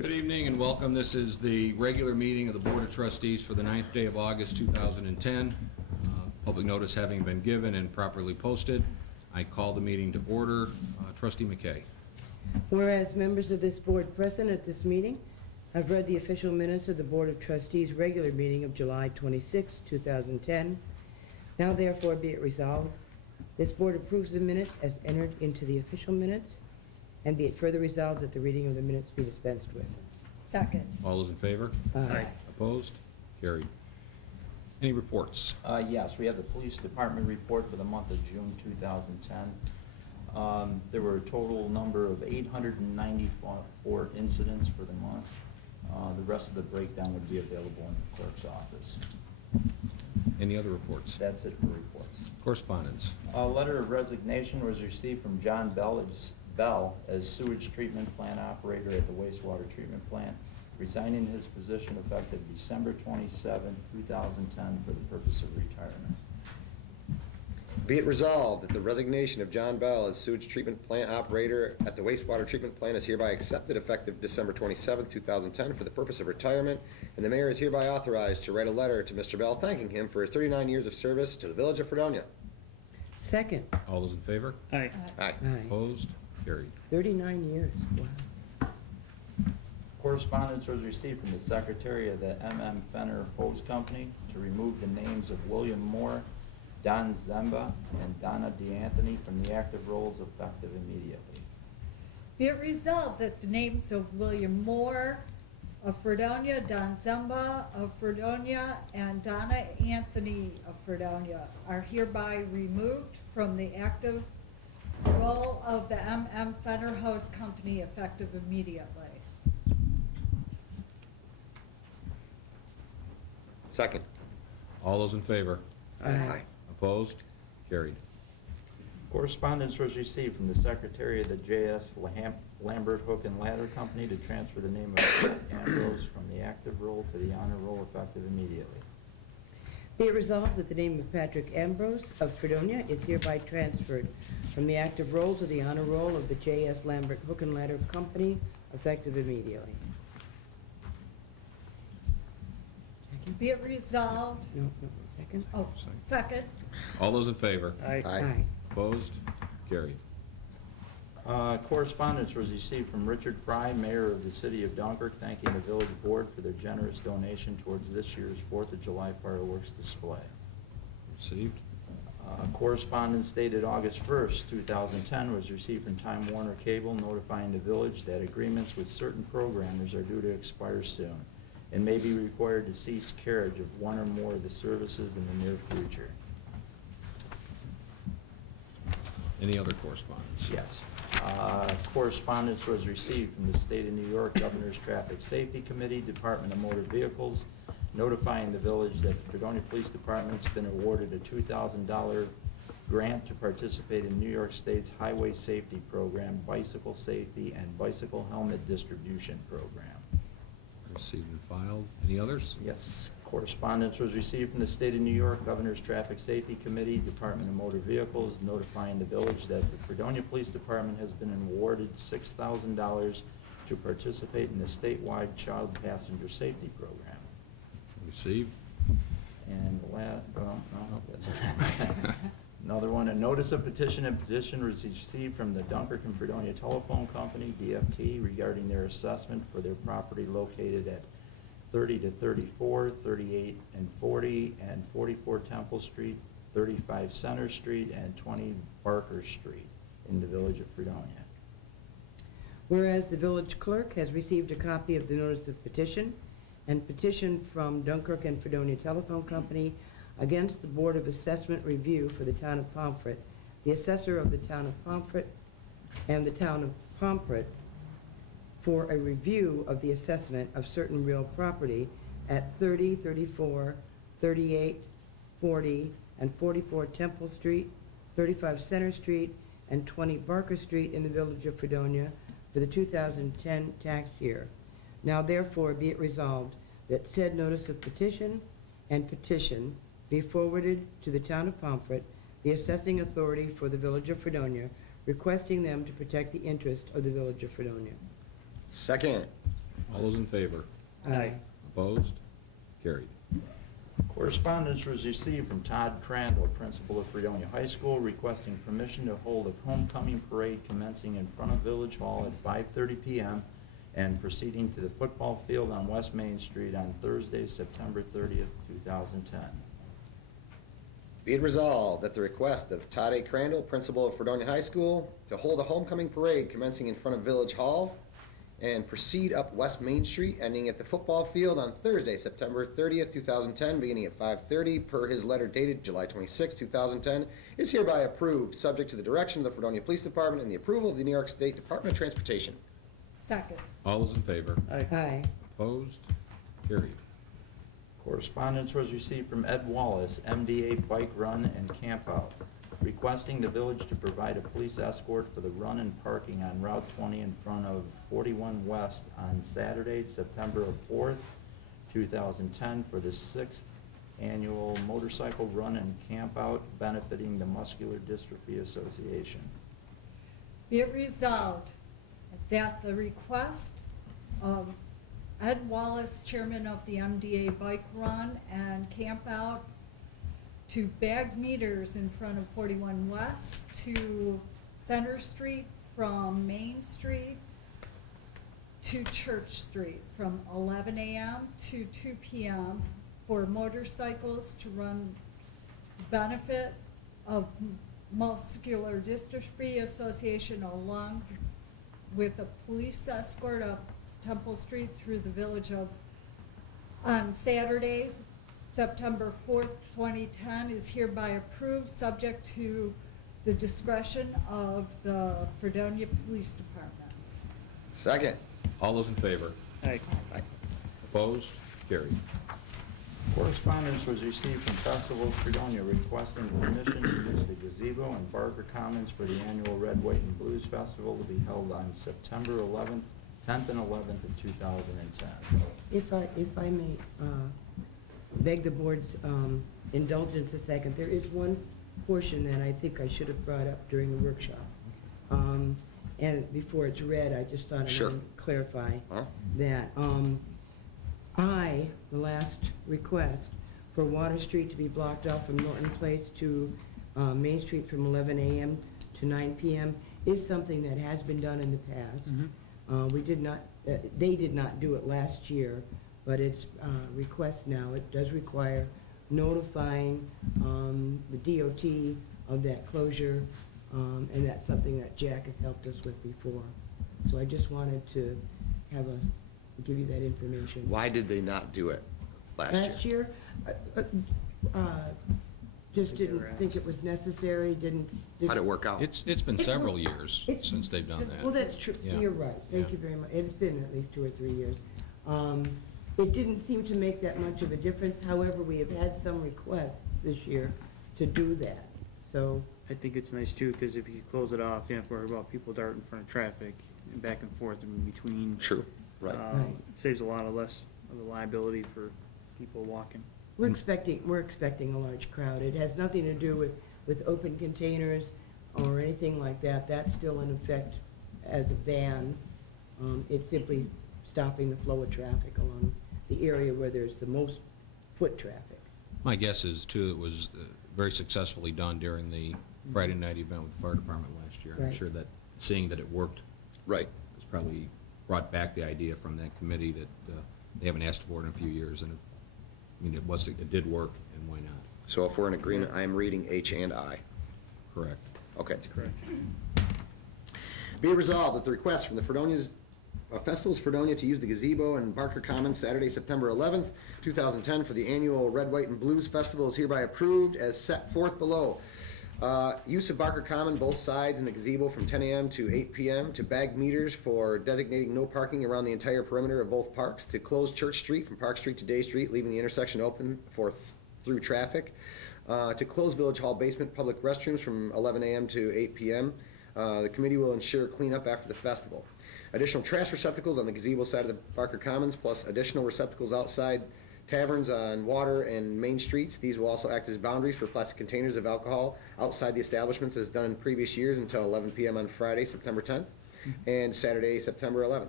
Good evening and welcome. This is the regular meeting of the Board of Trustees for the 9th day of August 2010. Public notice having been given and properly posted, I call the meeting to order. Trustee McKay. Whereas members of this board present at this meeting have read the official minutes of the Board of Trustees regular meeting of July 26, 2010. Now therefore be it resolved, this board approves the minutes as entered into the official minutes, and be it further resolved that the reading of the minutes be dispensed with. Second. All those in favor? Aye. Opposed? Carried. Any reports? Yes, we have the police department report for the month of June 2010. There were a total number of 894 incidents for the month. The rest of the breakdown would be available in the clerk's office. Any other reports? That's it for reports. Correspondence. A letter of resignation was received from John Bell as sewage treatment plant operator at the wastewater treatment plant, resigning his position effective December 27, 2010 for the purpose of retirement. Be it resolved that the resignation of John Bell as sewage treatment plant operator at the wastewater treatment plant is hereby accepted effective December 27, 2010 for the purpose of retirement, and the mayor is hereby authorized to write a letter to Mr. Bell thanking him for his 39 years of service to the village of Fredonia. Second. All those in favor? Aye. Aye. Aye. Opposed? Carried. 39 years. Wow. Correspondence was received from the secretary of the M.M. Fenner Hose Company to remove the names of William Moore, Don Zemba, and Donna DeAnthony from the active roles effective immediately. Be it resolved that the names of William Moore of Fredonia, Don Zemba of Fredonia, and Donna Anthony of Fredonia are hereby removed from the active role of the M.M. Fenner Hose Company effective immediately. Second. All those in favor? Aye. Opposed? Carried. Correspondence was received from the secretary of the J.S. Lambert Hook and Ladder Company to transfer the name of Patrick Ambrose from the active role to the honor roll effective immediately. Be it resolved that the name of Patrick Ambrose of Fredonia is hereby transferred from the active roll to the honor roll of the J.S. Lambert Hook and Ladder Company effective immediately. Be it resolved. No, second. Oh, second. All those in favor? Aye. Opposed? Carried. Correspondence was received from Richard Fry, mayor of the city of Dunkirk, thanking the village board for their generous donation towards this year's 4th of July fireworks display. Received. Correspondence dated August 1st, 2010 was received from Time Warner Cable notifying the village that agreements with certain programmers are due to expire soon and may be required to cease carriage of one or more of the services in the near future. Any other correspondence? Yes. Correspondence was received from the State of New York Governor's Traffic Safety Committee, Department of Motor Vehicles, notifying the village that the Fredonia Police Department's been awarded a $2,000 grant to participate in New York State's Highway Safety Program, Bicycle Safety, and Bicycle Helmet Distribution Program. Received and filed. Any others? Yes. Correspondence was received from the State of New York Governor's Traffic Safety Committee, Department of Motor Vehicles, notifying the village that the Fredonia Police Department has been awarded $6,000 to participate in the statewide Child Passenger Safety Program. Received. And the last, another one, a notice of petition and petition was received from the Dunkirk and Fredonia Telephone Company, DFT, regarding their assessment for their property located at 30 to 34, 38 and 40, and 44 Temple Street, 35 Center Street, and 20 Barker Street in the village of Fredonia. Whereas the village clerk has received a copy of the notice of petition and petition from Dunkirk and Fredonia Telephone Company against the Board of Assessment Review for the town of Pomfret, the assessor of the town of Pomfret and the town of Pomfret for a review of the assessment of certain real property at 30, 34, 38, 40, and 44 Temple Street, 35 Center Street, and 20 Barker Street in the village of Fredonia for the 2010 tax year. Now therefore be it resolved that said notice of petition and petition be forwarded to the town of Pomfret, the assessing authority for the village of Fredonia, requesting them to protect the interest of the village of Fredonia. Second. All those in favor? Aye. Opposed? Carried. Correspondence was received from Todd Crandall, principal of Fredonia High School, requesting permission to hold a homecoming parade commencing in front of Village Hall at 5:30 p.m. and proceeding to the football field on West Main Street on Thursday, September 30th, 2010. Be it resolved that the request of Todd A. Crandall, principal of Fredonia High School, to hold a homecoming parade commencing in front of Village Hall and proceed up West Main Street, ending at the football field on Thursday, September 30th, 2010, beginning at 5:30, per his letter dated July 26, 2010, is hereby approved, subject to the direction of the Fredonia Police Department and the approval of the New York State Department of Transportation. Second. All those in favor? Aye. Opposed? Carried. Correspondence was received from Ed Wallace, MDA Bike Run and Camp Out, requesting the village to provide a police escort for the run and parking on Route 20 in front of 41 West on Saturday, September 4th, 2010, for the 6th annual motorcycle run and camp out benefiting the Muscular Dystrophy Association. Be it resolved that the request of Ed Wallace, chairman of the MDA Bike Run and Camp Out, to bag meters in front of 41 West to Center Street from Main Street to Church Street from 11 a.m. to 2 p.m. for motorcycles to run benefit of Muscular Dystrophy Association, along with a police escort up Temple Street through the village of, on Saturday, September 4th, 2010, is hereby approved, subject to the discretion of the Fredonia Police Department. Second. All those in favor? Aye. Aye. Opposed? Carried. Correspondence was received from Festivals Fredonia requesting permission to use the gazebo and Barker Commons for the annual Red, White, and Blues Festival to be held on September 11th, 10th and 11th of 2010. If I may beg the board's indulgence a second, there is one portion that I think I should have brought up during the workshop. And before it's read, I just thought I Sure. would clarify Huh? that the last request for Water Street to be blocked off from Norton Place to Main Street from 11 a.m. to 9 p.m. is something that has been done in the past. We did not, they did not do it last year, but it's request now. It does require notifying the DOT of that closure, and that's something that Jack has helped us with before. So I just wanted to have give you that information. Why did they not do it last year? Just didn't think it was necessary, didn't. How'd it work out? It's been It several was- years It's- since they've done that. Well, that's true. Yeah. You're right. Thank Yeah. you very much. It's been at least 2 or 3 years. It didn't seem to make that much of a difference. However, we have had some requests this year to do that. So, I think it's nice too, because if you close it off, you don't have to worry about people darting in front of traffic and back and forth in between. True, right. Right. Saves a lot of less of the liability for people walking. we're expecting a large crowd. It has nothing to do with open containers or anything like that. That's still in effect as a ban. It's simply stopping the flow of traffic along the area where there's the most foot traffic. My guess is, too, it was very successfully done during the Friday night event with the fire department last year. I'm Right. sure that seeing that it worked Right. has probably brought back the idea from that committee that they haven't asked for it in a few years, and it did work, and why not? So if we're in agreement, I'm reading H and I. Correct. Okay. That's correct. Be it resolved that the request from the Festivals Fredonia to use the gazebo and Barker Commons Saturday, September 11th, 2010 for the annual Red, White, and Blues Festival is hereby approved as set forth below. Use of Barker Common, both sides in the gazebo from 10 a.m. to 8 p.m. to bag meters for designating no parking around the entire perimeter of both parks, to close Church Street from Park Street to Day Street, leaving the intersection open for through traffic, to close Village Hall basement public restrooms from 11 a.m. to 8 p.m. The committee will ensure cleanup after the festival. Additional trash receptacles on the gazebo side of the Barker Commons, plus additional receptacles outside taverns on Water and Main Streets. These will also act as boundaries for plastic containers of alcohol outside the establishments as done in previous years until 11 p.m. on Friday, September 10th, and Saturday, September 11th.